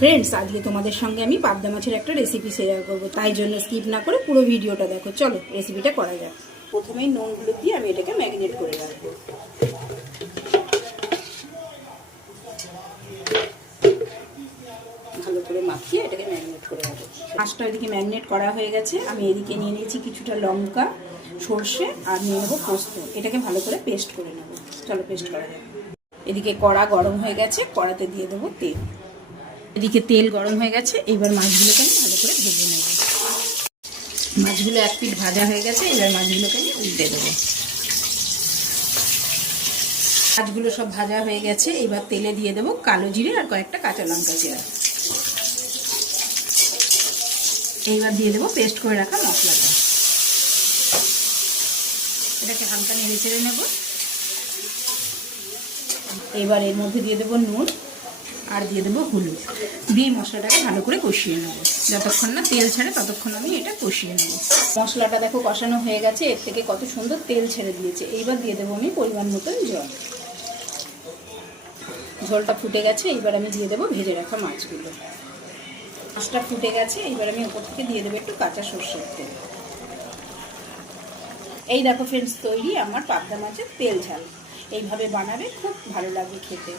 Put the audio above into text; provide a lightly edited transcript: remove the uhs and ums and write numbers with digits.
Friends, আজকে তোমাদের সঙ্গে আমি পাবদা মাছের একটা রেসিপি শেয়ার করবো, তাই জন্য স্কিপ না করে পুরো ভিডিওটা দেখো। চলো রেসিপিটা করা যাক। প্রথমেই নুনগুলো দিয়ে আমি এটাকে ম্যারিনেট করে রাখবো। ভালো করে মাখিয়ে এটাকে ম্যারিনেট করে রাখবো। মাছটা এদিকে ম্যারিনেট করা হয়ে গেছে। আমি এদিকে নিয়ে নিয়েছি কিছুটা লঙ্কা, সর্ষে আর নিয়ে নেবো পোস্ত। এটাকে ভালো করে পেস্ট করে নেবো। চলো পেস্ট করা যাক। এদিকে কড়া গরম হয়ে গেছে, কড়াতে দিয়ে দেবো তেল। এদিকে তেল গরম হয়ে গেছে, এবার মাছগুলোকে আমি ভালো করে ভেজে নেব। মাছগুলো এক পিঠ ভাজা হয়ে গেছে, এবার মাছগুলোকে আমি উল্টে দেবো। মাছগুলো সব ভাজা হয়ে গেছে, এবার তেলে দিয়ে দেবো কালো জিরে আর কয়েকটা কাঁচা লঙ্কা চেরা। এইবার দিয়ে দেবো পেস্ট করে রাখা মশলাটা। এটাকে হালকা নেড়ে চেড়ে নেব। এবার এর মধ্যে দিয়ে দেবো নুন আর দিয়ে দেবো হলুদ, দিয়ে মশলাটাকে ভালো করে কষিয়ে নেব। যতক্ষণ না তেল ছাড়ে ততক্ষণ আমি এটা কষিয়ে নেব। মশলাটা দেখো কষানো হয়ে গেছে, এর থেকে কত সুন্দর তেল ছেড়ে দিয়েছে। এইবার দিয়ে দেবো আমি পরিমাণ মতন জল। ঝোলটা ফুটে গেছে, এইবার আমি দিয়ে দেবো ভেজে রাখা মাছগুলো। মাছটা ফুটে গেছে, এইবার আমি ওপর থেকে দিয়ে দেবো একটু কাঁচা সরষের তেল। এই দেখো ফ্রেন্ডস, তৈরি আমার পাবদা মাছের তেল ঝাল। এইভাবে বানাবে, খুব ভালো লাগবে খেতে।